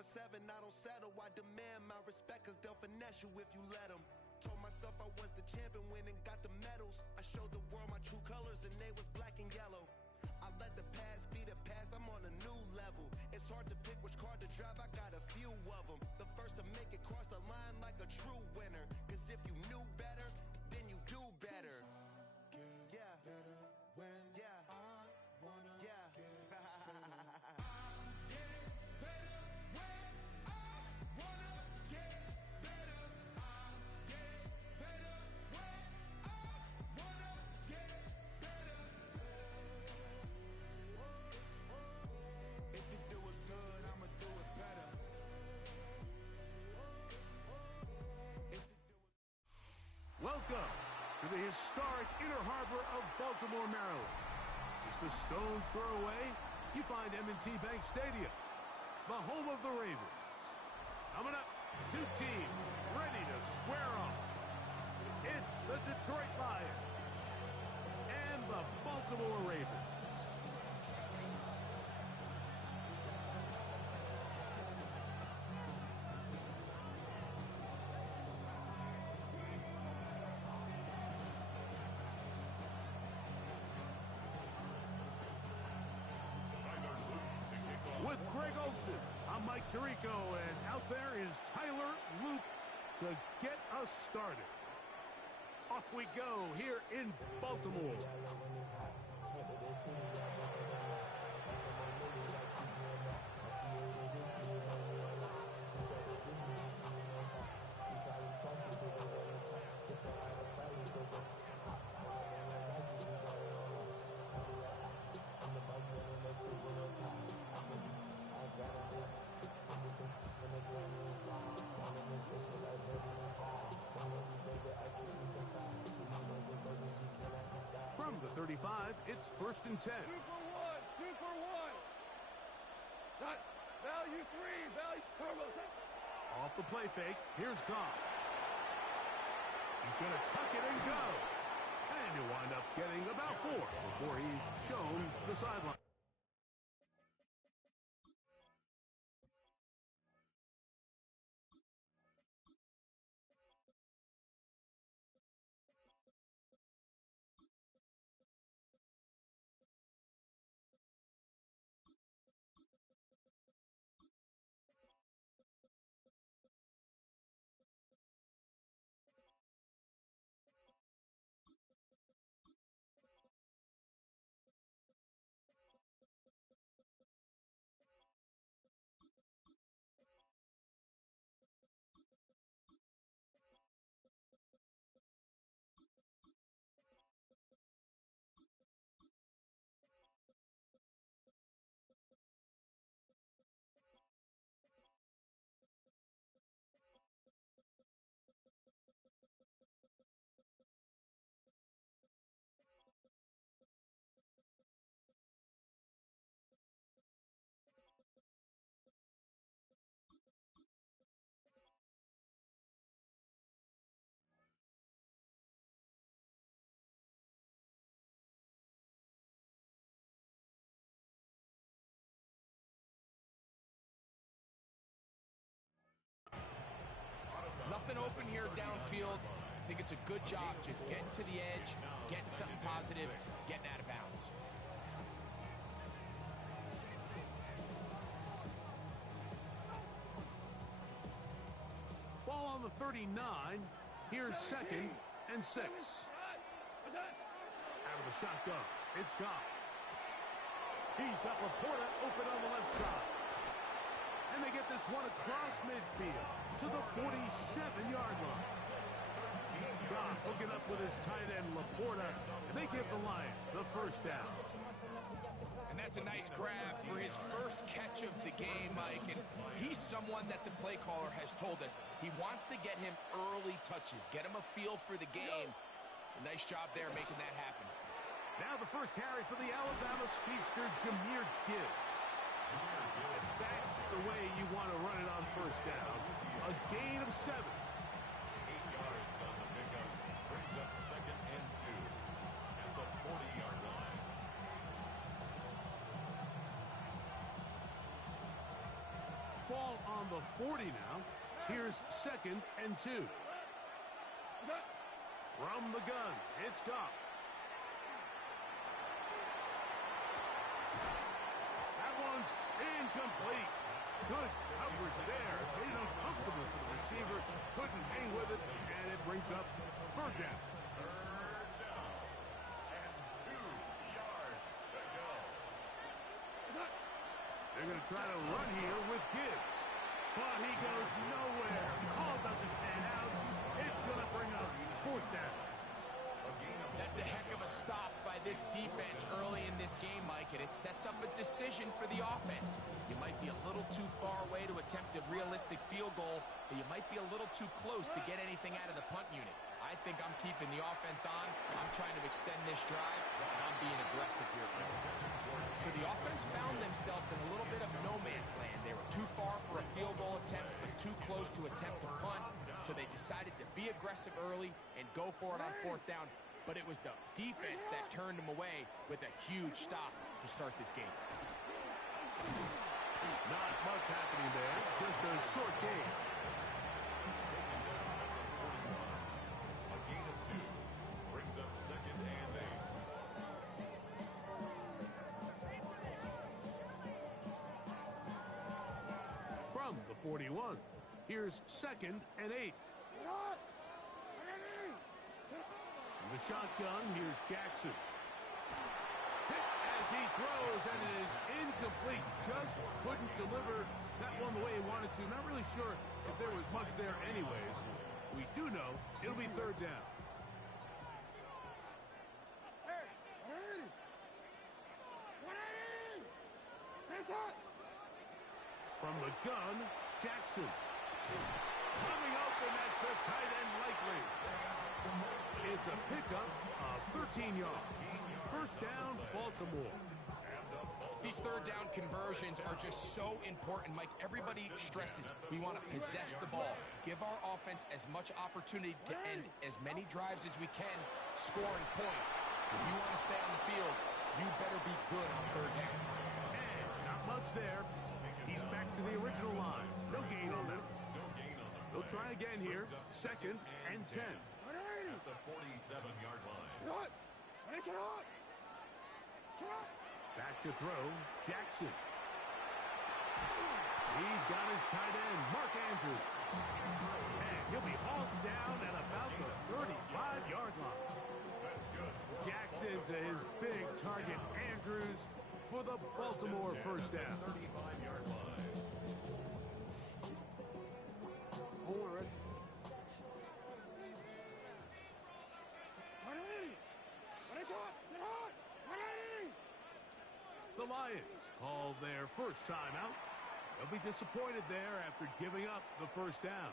24/7, I don't settle. I demand my respect, cause they'll finesse you if you let them. Told myself I was the champion, went and got the medals. I showed the world my true colors, and they was black and yellow. I let the past be the past, I'm on a new level. It's hard to pick which card to drive, I got a few of them. The first to make it cross the line like a true winner. Cause if you knew better, then you do better. Yeah. Better when I wanna get better. I'll get better when I wanna get better. I'll get better when I wanna get better. If you do it good, I'ma do it better. Welcome to the historic Inner Harbor of Baltimore, Maryland. Just a stone's throw away, you find M&T Bank Stadium, the home of the Ravens. Coming up, two teams ready to square off. It's the Detroit Lions and the Baltimore Ravens. With Greg Olson, I'm Mike Tirico, and out there is Tyler Luke to get us started. Off we go here in Baltimore. From the 35, it's 1st and 10. 2 for 1, 2 for 1. Not value 3, value promos. Off the play fake, here's Goff. He's going to tuck it and go. And he'll wind up getting about 4 before he's shown the sideline. Nothing open here downfield. I think it's a good job just getting to the edge, getting something positive, getting out of bounds. Ball on the 39. Here's 2nd and 6. Out of the shotgun, it's Goff. He's got Laporta open on the left side. And they get this one across midfield to the 47-yard line. Goff hooking up with his tight end Laporta, and they give the Lions the first down. And that's a nice grab for his first catch of the game, Mike. And he's someone that the play caller has told us he wants to get him early touches, get him a feel for the game. A nice job there making that happen. Now the first carry for the Alabama speedster, Jahmyr Gibbs. And that's the way you want to run it on first down. A gain of 7. 8 yards on the pickup. Brings up 2nd and 2 at the 40-yard line. Ball Ball on the 40 now. Here's 2nd and 2. From the gun, it's Goff. That one's incomplete. Good coverage there. Made it uncomfortable for the receiver. Couldn't hang with it, and it brings up 3rd down. They're going to try to run here with Gibbs. But he goes nowhere. Call doesn't pan out. It's going to bring up 4th down. That's a heck of a stop by this defense early in this game, Mike, and it sets up a decision for the offense. You might be a little too far away to attempt a realistic field goal, but you might be a little too close to get anything out of the punt unit. I think I'm keeping the offense on. I'm trying to extend this drive, and I'm being aggressive here. So the offense found themselves in a little bit of no man's land. They were too far for a field goal attempt, but too close to attempt a punt. So they decided to be aggressive early and go for it on 4th down. But it was the defense that turned them away with a huge stop to start this game. Not much happening there. Just a short game. A gain of 2 brings up 2nd and 8. From the 41, here's 2nd and 8. The shotgun, here's Jackson. Hit as he throws, and it is incomplete. Just couldn't deliver that one the way he wanted to. Not really sure if there was much there anyways. We do know it'll be 3rd down. From the gun, Jackson. Coming open, that's the tight end likely. It's a pickup of 13 yards. 1st down, Baltimore. These 3rd down conversions are just so important, Mike. Everybody stresses we want to possess the ball, give our offense as much opportunity to end as many drives as we can, scoring points. If you want to stay on the field, you better be good on 3rd down. And not much there. He's back to the original line. No gain on them. They'll try again here. 2nd and 10. At the 47-yard line. Back to throw, Jackson. He's got his tight end, Mark Andrews. And he'll be hauled down at about the 35-yard line. That's good. Jackson to his big target, Andrews, for the Baltimore 1st down. 35-yard line. The Lions call their 1st timeout. They'll be disappointed there after giving up the 1st down.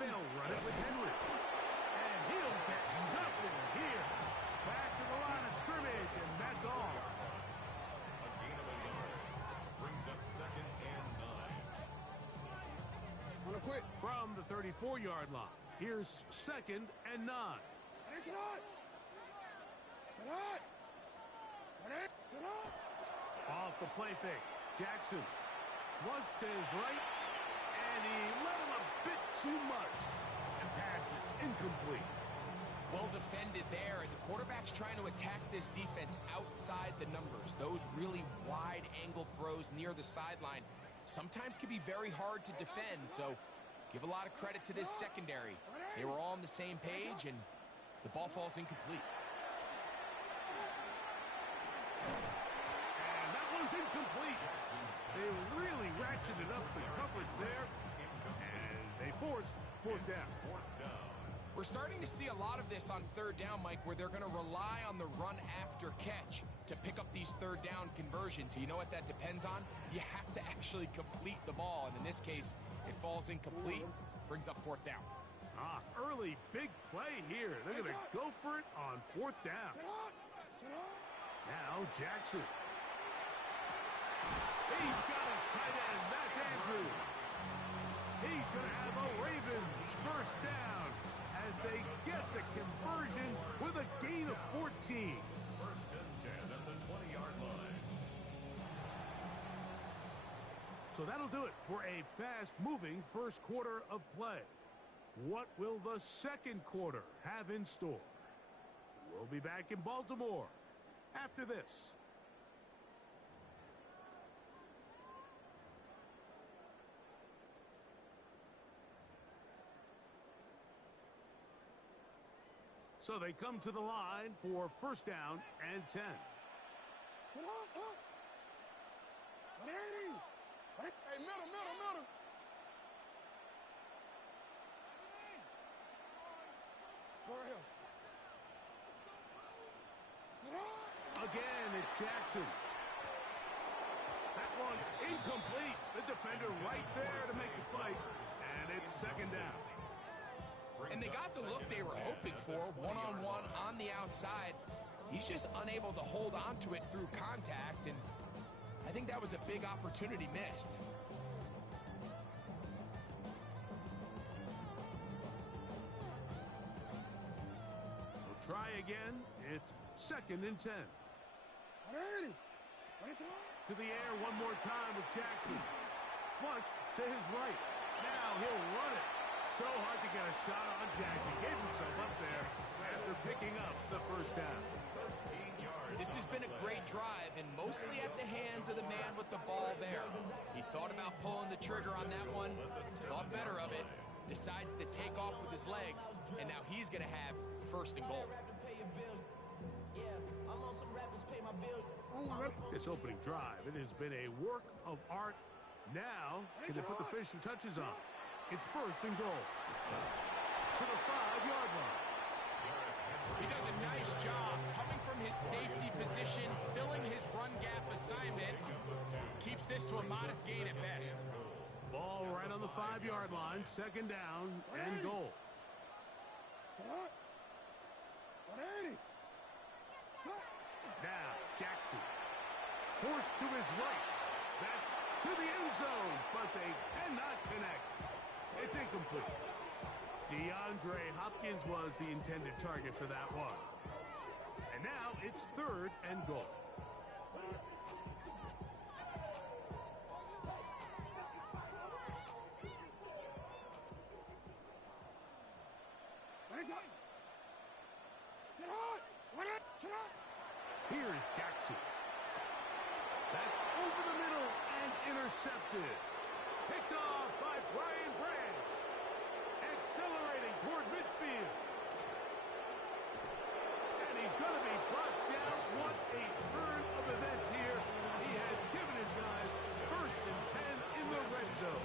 They'll run it with Henry. And he'll get nothing here. Back to the line of scrimmage, and that's all. A gain of 1 yard. Brings up 2nd and 9. From the 34-yard line, here's 2nd and 9. Off the play fake, Jackson flush to his right, and he let him a bit too much. And passes incomplete. Well defended there, and the quarterback's trying to attack this defense outside the numbers. Those really wide angle throws near the sideline sometimes can be very hard to defend, so give a lot of credit to this secondary. They were all on the same page, and the ball falls incomplete. And that one's incomplete. They really ratcheted up the coverage there, and they force 4th down. We're starting to see a lot of this on 3rd down, Mike, where they're going to rely on the run after catch to pick up these 3rd down conversions. You know what that depends on? You have to actually complete the ball, and in this case, it falls incomplete, brings up 4th down. Early big play here. They're going to go for it on 4th down. Now Jackson. He's got his tight end. That's Andrews. conversion with a gain of 14. First and 10 at the 20-yard line. So that'll do it for a fast-moving first quarter of play. What will the second quarter have in store? We'll be back in Baltimore after this. So they come to the line for first down and 10. Come on, come on. Hey, middle. Go right here. Again, it's Jackson. That one incomplete. The defender right there to make the fight. And it's second down. And they got the look they were hoping for, one-on-one on the outside. He's just unable to hold on to it through contact, and I think that was a big opportunity missed. We'll try again. It's second and 10. To the air one more time with Jackson. Flushed to his right. Now he'll run it. So hard to get a shot on Jackson. Gave himself up there after picking up the first down. This has been a great drive, and mostly at the hands of the man with the ball there. He thought about pulling the trigger on that one, thought better of it, decides to take off with his legs, and now he's going to have first and goal. This opening drive, it has been a work of art. Now, can they put the finishing touches on? It's first and goal. To the 5-yard line. He does a nice job coming from his safety position, filling his run gap assignment. Keeps this to a modest gain at best. Ball right on the 5-yard line. Second down and goal. Now, Jackson. Forced to his right. That's to the end zone, but they cannot connect. It's incomplete. DeAndre Hopkins was the intended target for that one. And now it's third and goal. Here's Jackson. That's over the middle and intercepted. Picked off by Brian Branch. Accelerating toward midfield. And he's going to be brought down. What a turn of events here. He has given his guys first and 10 in the red zone.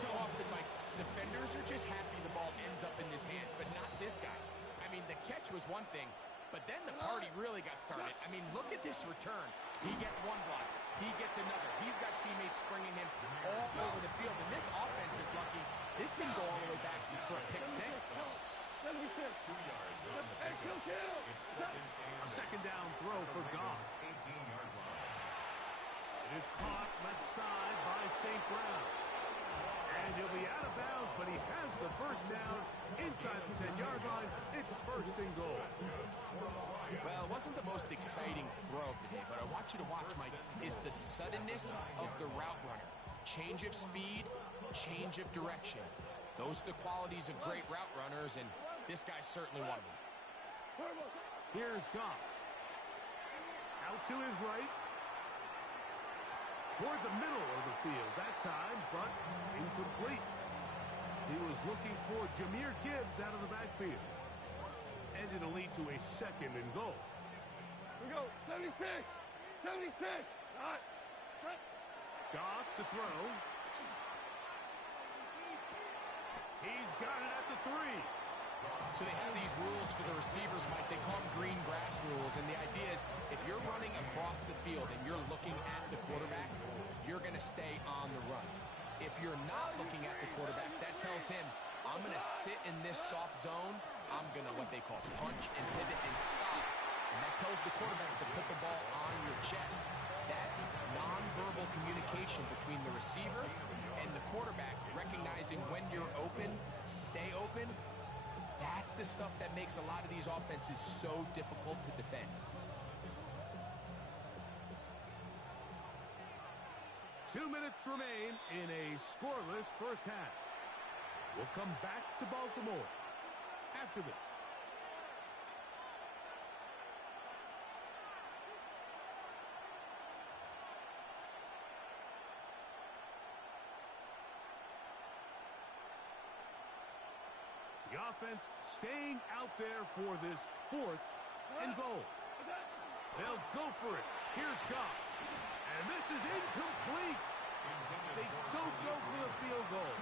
So often, Mike, defenders are just happy the ball ends up in his hands, but not this guy. I mean, the catch was one thing, but then the party really got started. I mean, look at this return. He gets one block. He gets another. He's got teammates springing him all over the field. And this offense is lucky. This didn't go all the way back for a pick six. 2 yards on the pickup. It's A second down throw for Goff. 18-yard line. It is caught left side by St. Brown. And he'll be out of bounds, but he has the first down inside the 10-yard line. It's first and goal. Well, it wasn't the most exciting throw of the day, but I want you to watch, Mike, is the suddenness of the route runner. Change of speed, change of direction. Those are the qualities of great route runners, and this guy's certainly one of them. Here's Goff. Out to his right. Toward the middle of the field that time, but incomplete. He was looking for Jahmyr Gibbs out of the backfield. And it'll lead to a second and goal. We go, 76! 76! All right. Goff to throw. He's got it at the 3. So they have these rules for the receivers, Mike. They call them green grass rules. And the idea is if you're running across the field and you're looking at the quarterback, you're going to stay on the run. If you're not looking at the quarterback, that tells him, I'm going to sit in this soft zone. I'm going to what they call punch and pivot and stop. And that tells the quarterback to put the ball on your chest. That nonverbal communication between the receiver and the quarterback, recognizing when you're open, stay open, That's the stuff that makes a lot of these offenses so difficult to defend. Two minutes remain in a scoreless first half. We'll come back to Baltimore after this. The offense staying out there for this 4th and goal. They'll go for it. Here's Goff. And this is incomplete. They don't go for the field goal.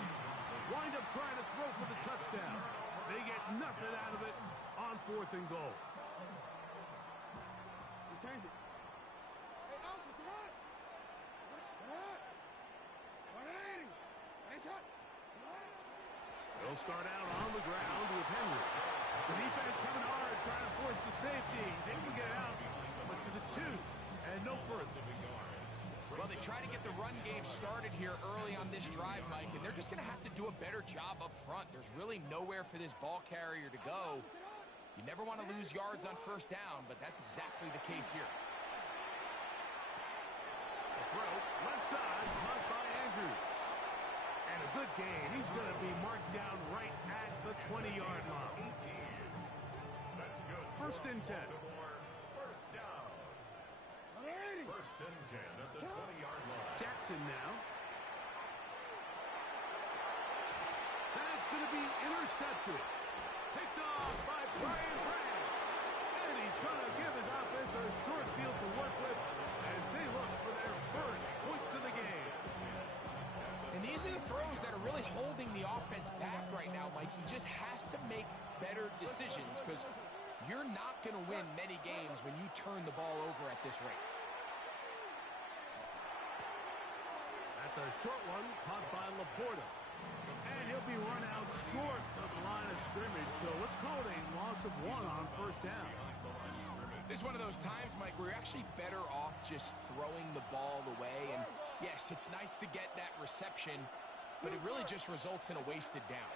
Wind up trying to throw for the touchdown. They get nothing out of it on 4th and goal. Return it. Hey, Alpha, it's right. What? 180. Nice shot. They'll start out on the ground with Henry. The defense coming hard, trying to force the safety. He's able to get out, but to the 2, and no further. Well, they try to get the run game started here early on this drive, Mike, and they're just going to have to do a better job up front. There's really nowhere for this ball carrier to go. You never want to lose yards on first down, but that's exactly the case here. The throw, left side, caught by Andrews. And a good gain. He's going to be marked down right at the 20-yard line. That's good. First and 10. First down. 180. First and 10 at the 20-yard line. Jackson now. That's going to be intercepted. Picked off by Brian Branch. And he's going to give his offense a short field to work with as they look for their first points of the game. And these are the throws that are really holding the offense back right now, Mike. He just has to make better decisions because you're not going to win many games when you turn the ball over at this rate. That's a short one caught by Laporta. And he'll be run out short of the line of scrimmage, so let's call it a loss of 1 on first down. This is one of those times, Mike, where you're actually better off just throwing the ball away. And yes, it's nice to get that reception, but it really just results in a wasted down.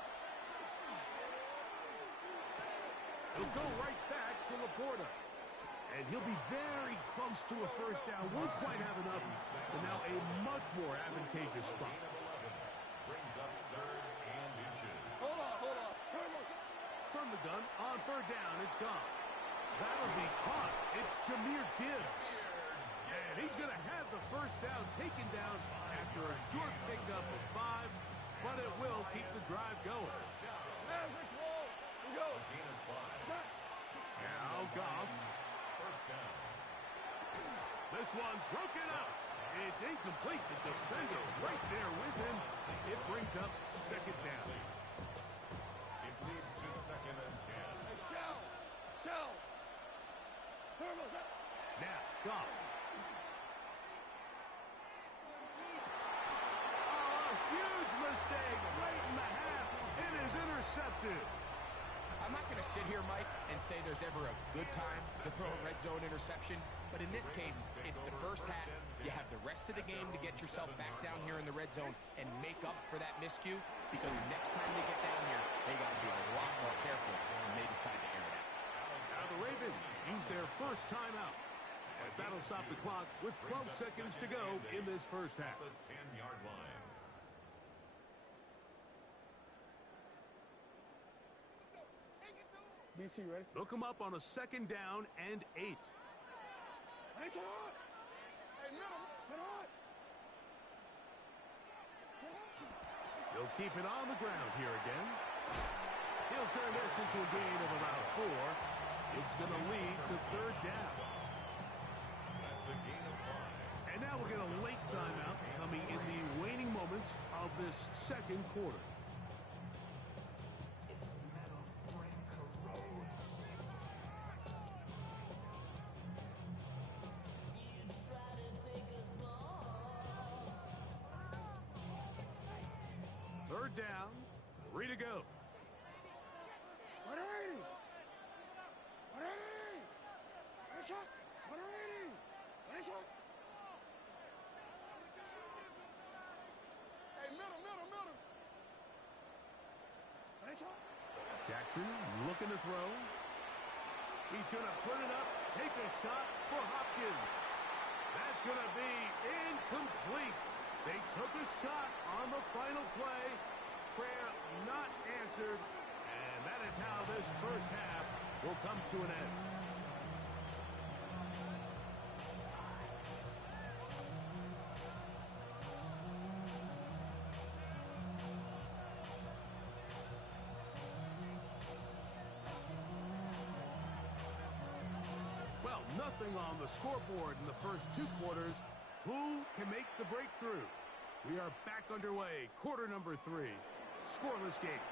He'll go right back to Laporta. And he'll be very close to a first down. Won't quite have enough, but now a much more advantageous spot. Brings up 3rd and inches. Hold on. From the gun, on 3rd down, it's gone. That'll be caught. It's Jahmyr Gibbs. And he's going to have the first down taken down after a short pickup of 5, but it will keep the drive going. Hey, Rick Roll. We go. Gain of 5. Now Goff. First down. This one broken up. It's incomplete. The defender right there with him. It brings up 2nd down. It leads to 2nd and 10. Hey, Shell. Turbo's up. Now, Goff. Oh, a huge mistake right in the half. It is intercepted. I'm not going to sit here, Mike, and say there's ever a good time to throw a red zone interception. But in this case, it's the first half. You have the rest of the game to get yourself back down here in the red zone and make up for that miscue, because next time they get down here, they got to be a lot more careful when they decide to air it out. Now the Ravens use their first timeout, as that'll stop the clock with 12 seconds to go in this first half. The 10-yard line. BC ready? They'll come up on a 2nd down and 8. Hey, turn on. Hey, middle. Turn on. He'll keep it on the ground here again. He'll turn this into a gain of about 4. It's going to lead to 3rd down. That's a gain of 5. And now we'll get a late timeout coming in the waning moments of this 2nd quarter. Third down, 3 to go. 180. 180. Nice shot. 180. Nice shot. Hey, middle. Nice shot. Jackson looking to throw. He's going to put it up, take a shot for Hopkins. That's going to be incomplete. They took a shot on the final play. Prayer not answered. And that is how this first half will come to an end. Well, nothing on the scoreboard in the first 2 quarters. Who can make the breakthrough? We are back underway. Quarter number 3. Scoreless game.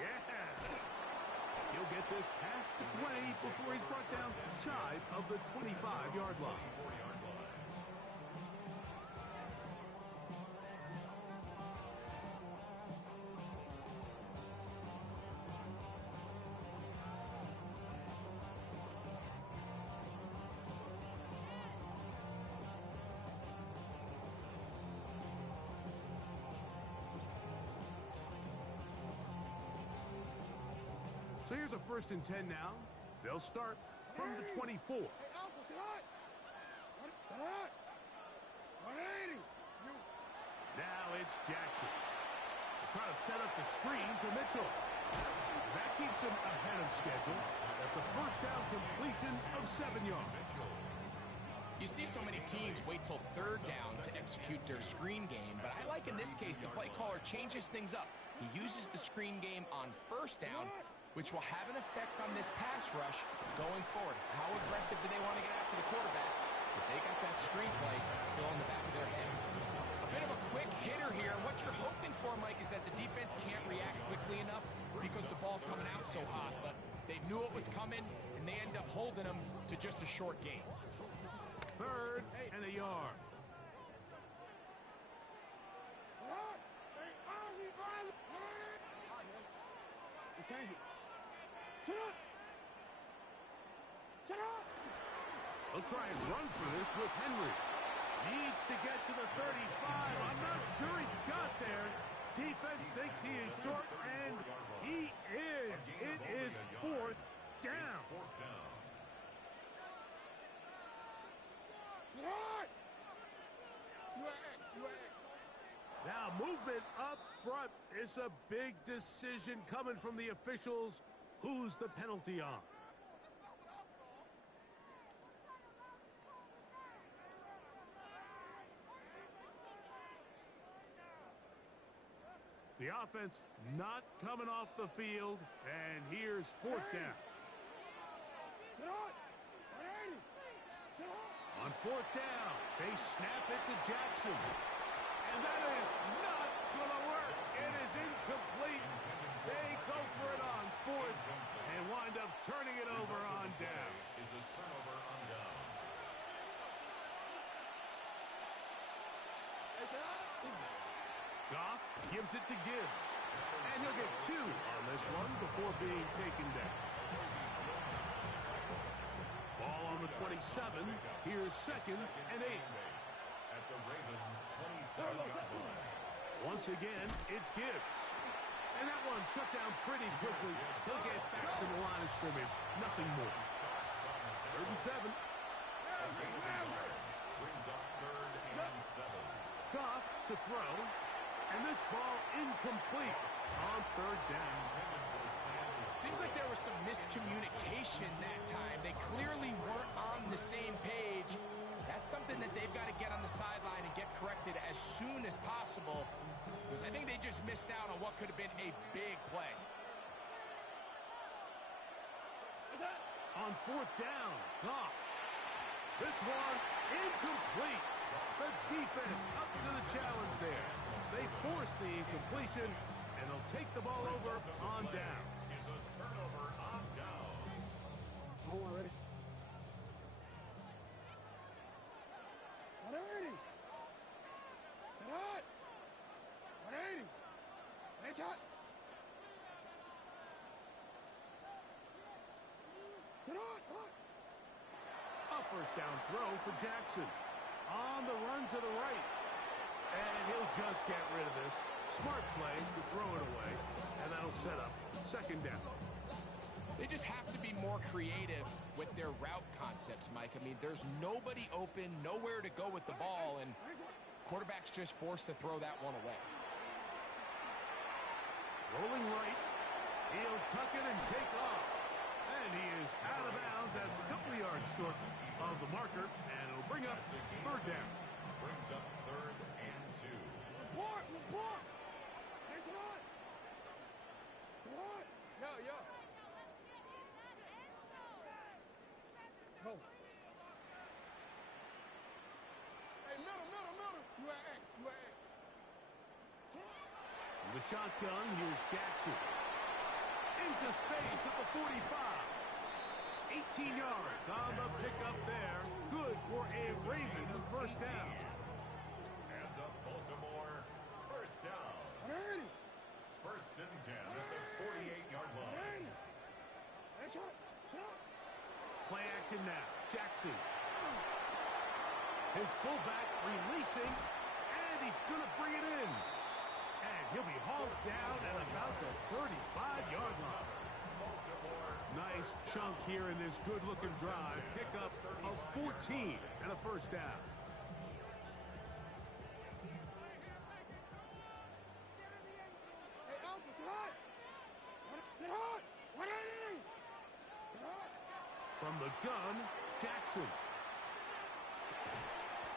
Yeah! He'll get this past the 20 before he's brought down shy of the 25-yard line. So here's a 1st and 10 now. They'll start from the 24. Now it's Jackson. They're trying to set up the screen to Mitchell. That keeps him ahead of schedule. That's a 1st down completion of 7 yards. You see so many teams wait till 3rd down to execute their screen game, but I like in this case the play caller changes things up. He uses the screen game on 1st down, which will have an effect on this pass rush going forward. How aggressive do they want to get after the quarterback? Because they got that screen play still in the back of their head. A bit of a quick hitter here. What you're hoping for, Mike, is that the defense can't react quickly enough because the ball's coming out so hot. But they knew it was coming, and they end up holding them to just a short gain. 3rd and a yard. They'll try and run for this with Henry. Needs to get to the 35. I'm not sure he got there. Defense thinks he is short, and he is. It is 4th down. Now movement up front is a big decision coming from the officials. Who's the penalty on? The offense not coming off the field, and here's 4th down. On 4th down, they snap it to Jackson. And that is not going to work. It is incomplete. They go for it on 4th and wind up turning it over on down. Is a turnover on down. Goff gives it to Gibbs. And he'll get 2 on this one before being taken down. Ball on the 27. Here's 2nd and 8. At the Ravens' 27-yard line. Once again, it's Gibbs. And that one shut down pretty quickly. He'll get back to the line of scrimmage. Nothing more. 3rd and 7. Brings up 3rd and 7. Goff to throw. And this ball incomplete on 3rd down. Seems like there was some miscommunication that time. They clearly weren't on the same page. That's something that they've got to get on the sideline and get corrected as soon as possible, because I think they just missed out on what could have been a big play. On 4th down, Goff. This one incomplete. The defense up to the challenge there. They force the incompletion, and they'll take the ball over on down. Is a turnover on down. Ready? A 1st down throw for Jackson. On the run to the right. And he'll just get rid of this. Smart play to throw it away, and that'll set up second down. They just have to be more creative with their route concepts, Mike. I mean, there's nobody open, nowhere to go with the ball, and quarterback's just forced to throw that one away. Rolling right. He'll tuck it and take off. And he is out of bounds. That's a couple of yards short of the marker, and it'll bring up third down. Brings up 3rd and 2. Report! Report! It's on! What? Yo. Go. Hey, middle. You at X. The shotgun, here's Jackson. Into space at the 45. 18 yards on the pickup there. Good for a Raven first down. And the Baltimore first down. Ready. 1st and 10 at the 48-yard line. That's right. Play action now. Jackson. His fullback releasing, and he's going to bring it in. And he'll be hauled down at about the 35-yard line. Nice chunk here in this good-looking drive. Pickup of 14 and a first down. Hey, Alpha, sit hot. Sit hot. What are you? From the gun, Jackson.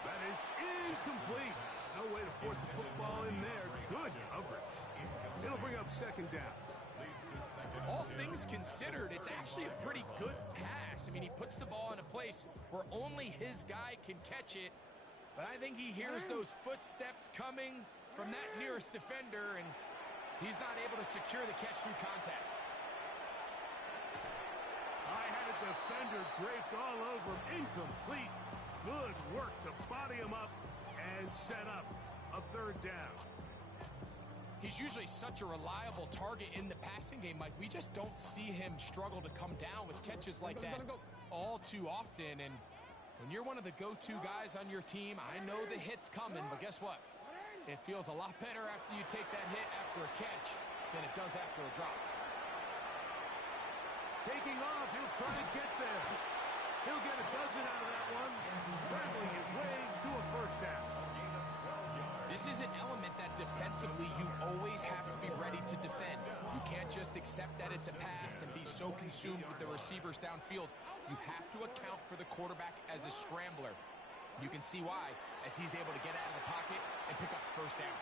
That is incomplete. No way to force the football in there. Good coverage. It'll bring up second down. All things considered, it's actually a pretty good pass. I mean, he puts the ball in a place where only his guy can catch it. But I think he hears those footsteps coming from that nearest defender, and he's not able to secure the catch through contact. I had a defender draped all over him. Incomplete. Good work to body him up and set up a third down. He's usually such a reliable target in the passing game, Mike. We just don't see him struggle to come down with catches like that all too often. And when you're one of the go-to guys on your team, I know the hit's coming, but guess what? It feels a lot better after you take that hit after a catch than it does after a drop. Taking off, he'll try to get there. He'll get a dozen out of that one, scrambling his way to a first down. This is an element that defensively you always have to be ready to defend. You can't just accept that it's a pass and be so consumed with the receivers downfield. You have to account for the quarterback as a scrambler. You can see why, as he's able to get out of the pocket and pick up the first down.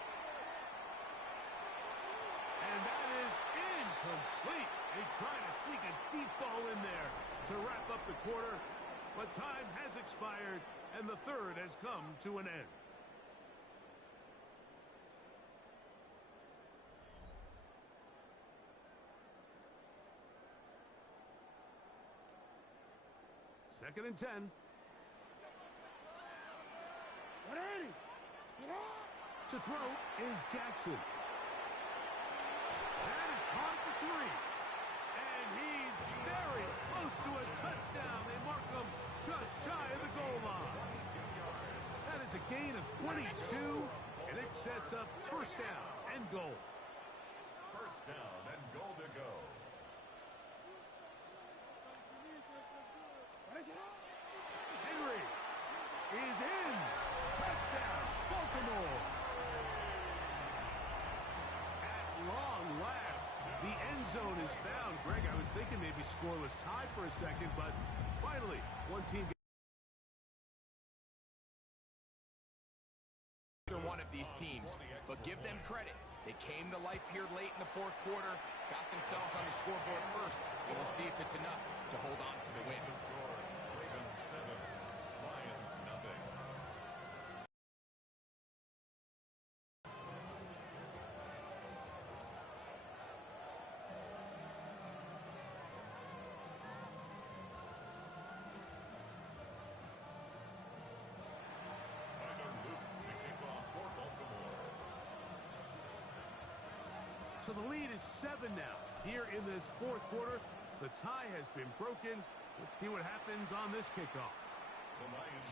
And that is incomplete. They try to sneak a deep ball in there to wrap up the quarter, but time has expired, and the third has come to an end. Second and 10. To throw is Jackson. That is caught for 3. And he's very close to a touchdown. They mark him just shy of the goal line. That is a gain of 22, and it sets up first down and goal. First down and goal to go. Henry is in. Touchdown, Baltimore. At long last, the end zone is found. Greg, I was thinking maybe scoreless tie for a second, but finally, one team. One of these teams, but give them credit. They came to life here late in the fourth quarter, got themselves on the scoreboard first, and we'll see if it's enough to hold on for the win. Ravens 7, Lions nothing. So the lead is 7 now. Here in this fourth quarter, the tie has been broken. Let's see what happens on this kickoff.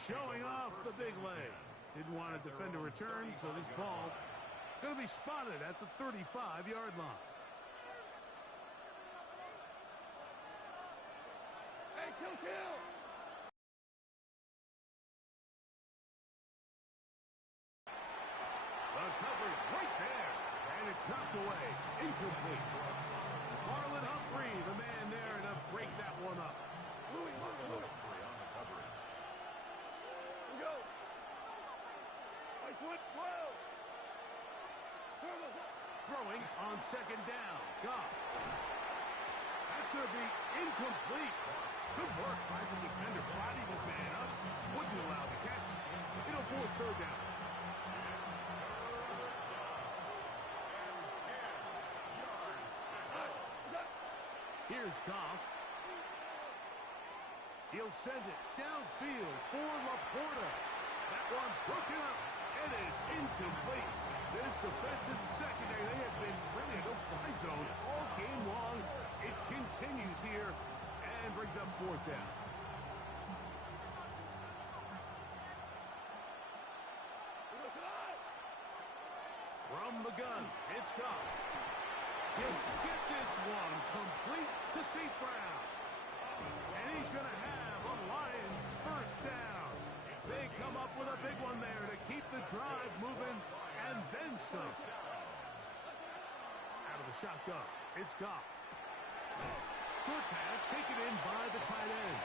Showing off the big leg. Didn't want to defend a return, so this ball Going to be spotted at the 35-yard line. Hey, kill! The coverage right there, and it's knocked away, incomplete. Marlon Humphrey, the man there to break that one up. Louis. Humphrey on the coverage. Here we go. Right foot, 12. Throwing on second down. Goff. That's going to be incomplete. Good work by the defender. Bodied his man up. Wouldn't allow the catch. It'll force third down. Here's Goff. He'll send it downfield for Laporta. That one broken up. It is incomplete. This defensive secondary, they have been really in a no-fly zone all game long. It continues here and brings up fourth down. From the gun, it's Goff. He'll get this one complete to St. Brown. And he's going to have a Lions first down. They come up with a big one there to keep the drive moving and then some. Out of the shotgun, it's Goff. Short pass taken in by the tight end.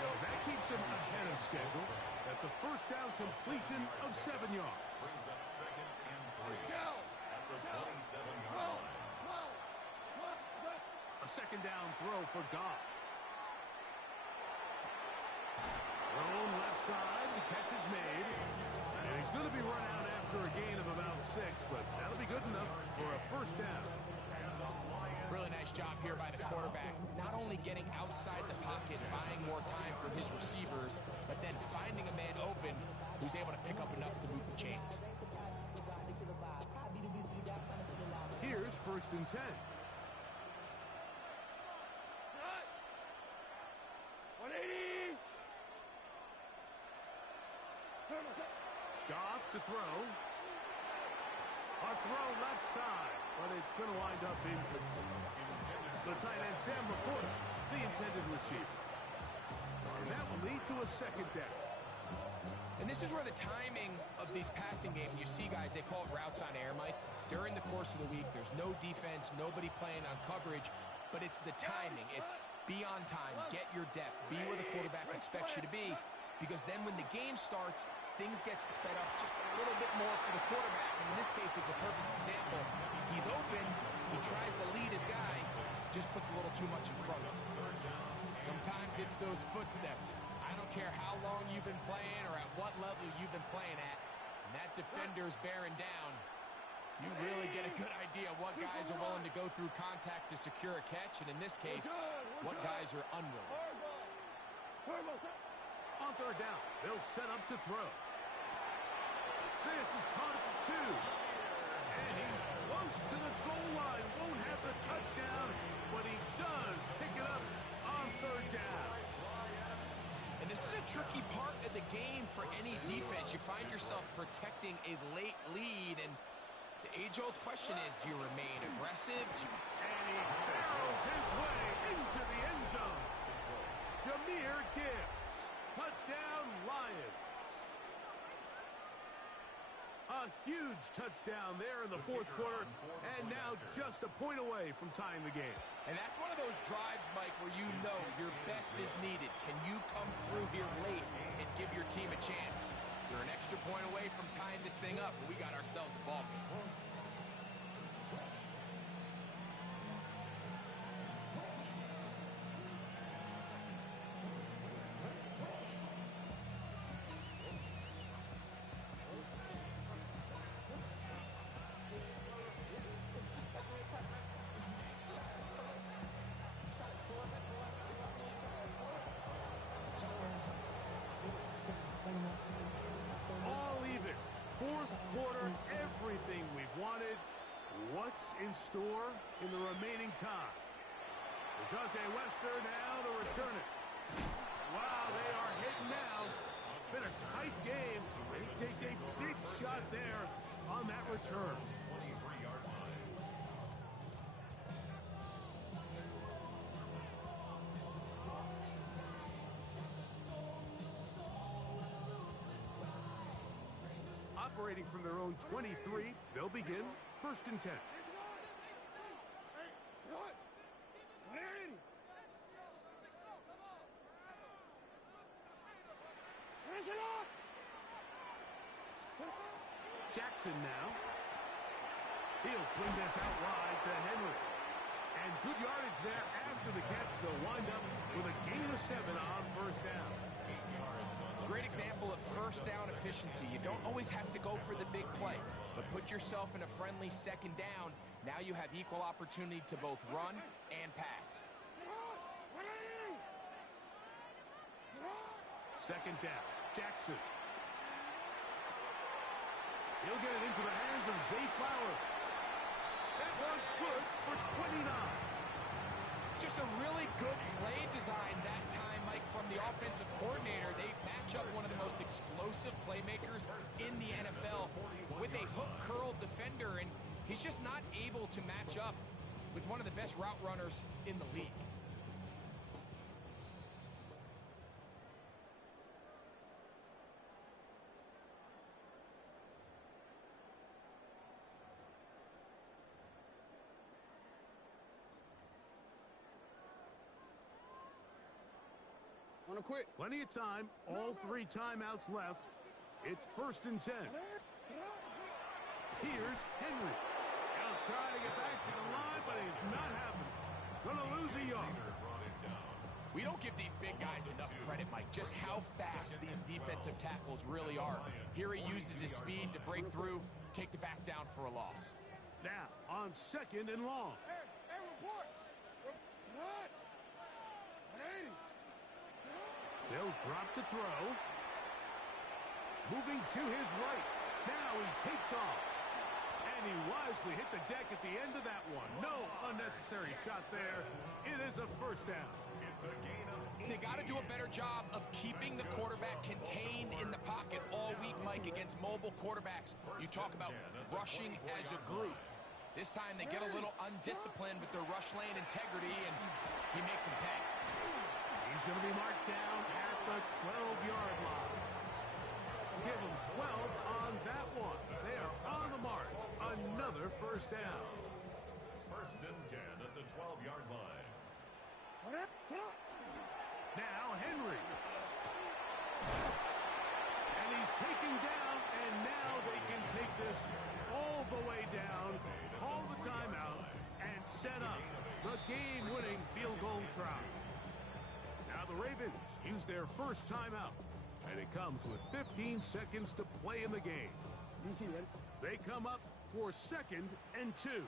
That keeps him ahead of schedule. That's a first down completion of 7 yards. Brings up second and 3 at the 27-yard line. A second down throw for Goff. Thrown left side, the catch is made. And he's going to be run out after a gain of about 6, but that'll be good enough for a first down. Really nice job here by the quarterback. Not only getting outside the pocket, buying more time for his receivers, but then finding a man open who's able to pick up enough to move the chains. Here's first and 10. 180. Goff to throw. A throw left side, but it's going to wind up incomplete. The tight end, Sam Laporta, the intended receiver. And that will lead to a second down. And this is where the timing of these passing games, you see guys, they call it routes on air, Mike. During the course of the week, there's no defense, nobody playing on coverage, but it's the timing. It's be on time, get your depth, be where the quarterback expects you to be, because then when the game starts, things get sped up just a little bit more for the quarterback. And in this case, it's a perfect example. He's open, he tries to lead his guy, just puts a little too much in front of him. Sometimes it's those footsteps. I don't care how long you've been playing or at what level you've been playing at, and that defender's bearing down. You really get a good idea of what guys are willing to go through contact to secure a catch, and in this case, what guys are unwilling. On third down, they'll set up to throw. This is caught at the 2. And he's close to the goal line. Won't have the touchdown, but he does pick it up on third down. And this is a tricky part of the game for any defense. You find yourself protecting a late lead, and the age-old question is, do you remain aggressive? And he barrels his way into the end zone. Jahmyr Gibbs. Touchdown, Lions. A huge touchdown there in the fourth quarter, and now just a point away from tying the game. And that's one of those drives, Mike, where you know your best is needed. Can you come through here late and give your team a chance? You're an extra point away from tying this thing up, but we got ourselves a ball game. All even. Fourth quarter, everything we've wanted. What's in store in the remaining time? DeJounte Wester now to return it. Wow, they are hitting now. been a tight game, and he takes a big shot there on that return. 23-yard line. Operating from their own 23, they'll begin 1st and 10. Jackson now. He'll swing this out wide to Henry. And good yardage there after the catch. They'll wind up with a gain of 7 on 1st down. Great example of first down efficiency. You don't always have to go for the big play, but put yourself in a friendly 2nd down. Now you have equal opportunity to both run and pass. 2nd down. Jackson. He'll get it into the hands of Zay Flowers. That one good for 29. Just a really good play design that time, Mike, from the offensive coordinator. They match up one of the most explosive playmakers in the NFL with a hook curl defender, and he's just not able to match up with one of the best route runners in the league. Wanna quit? Plenty of time. All 3 timeouts left. It's 1st and 10. Here's Henry. He'll try to get back to the line, but he's not happening. Gonna lose a yard. We don't give these big guys enough credit, Mike, just how fast these defensive tackles really are. Here he uses his speed to break through, take the back down for a loss. Now, on 2nd and long. Hey, report! What? 180! They'll drop to throw. Moving to his right. Now he takes off. And he wisely hit the deck at the end of that one. No unnecessary shot there. It is a 1st down. It's a gain of 8. They got to do a better job of keeping the quarterback contained in the pocket all week, Mike, against mobile quarterbacks. You talk about rushing as a group. This time they get a little undisciplined with their rush lane integrity, and he makes them pay. He's going to be marked down at the 12-yard line. Give him 12 on that one. They are on the march. Another 1st down. 1st and 10 at the 12-yard line. Now Henry. And he's taken down, and now they can take this all the way down, call the timeout, and set up the game-winning field goal try. Now the Ravens use their 1st timeout, and it comes with 15 seconds to play in the game. They come up for 2nd and 2.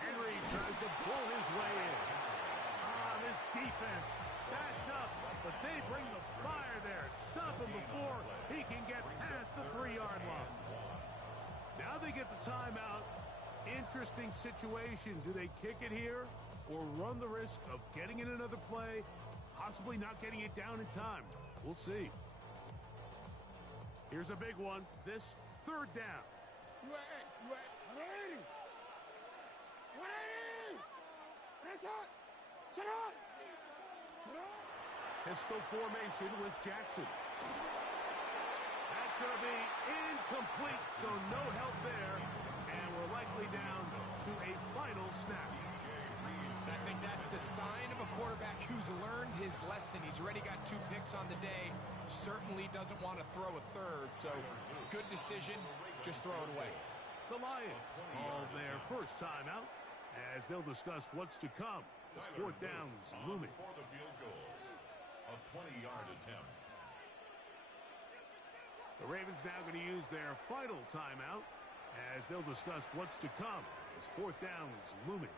Henry tries to pull his way in. This defense backed up, but they bring the fire there. Stop him before he can get past the 3-yard line. Now they get the timeout. Interesting situation. Do they kick it here or run the risk of getting in another play, possibly not getting it down in time? We'll see. Here's a big one. This 3rd down. Pistol formation with Jackson. That's going to be incomplete, so no help there. And we're likely down to a final snap. I think that's the sign of a quarterback who's learned his lesson. He's already got 2 picks on the day. Certainly doesn't want to throw a 3rd, so good decision. Just throw it away. The Lions call their 1st timeout as they'll discuss what's to come. This 4th down's looming. For the field goal, a 20-yard attempt. The Ravens now going to use their final timeout as they'll discuss what's to come. This 4th down is looming.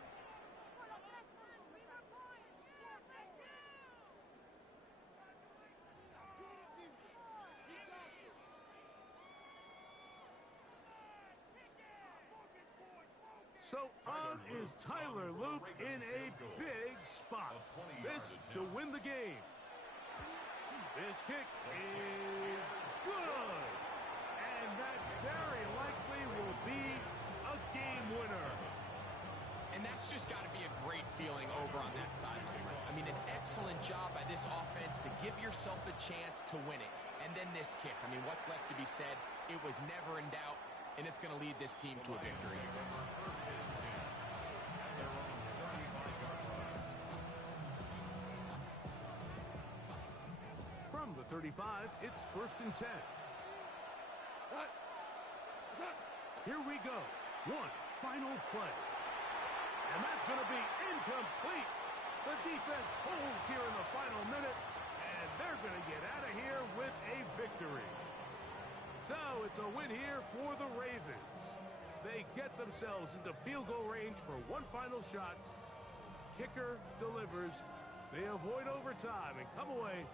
So on is Tyler Loop in a big spot. This to win the game. This kick is good. And that very likely will be a game winner. And that's just got to be a great feeling over on that sideline. I mean, an excellent job by this offense to give yourself a chance to win it. And then this kick. I mean, what's left to be said? It was never in doubt, and it's going to lead this team to a victory. From the 35, it's 1st and 10. Here we go. One final play. And that's going to be incomplete. The defense holds here in the final minute, and they're going to get out of here with a victory. So it's a win here for the Ravens. They get themselves into field goal range for one final shot. Kicker delivers. They avoid overtime and come away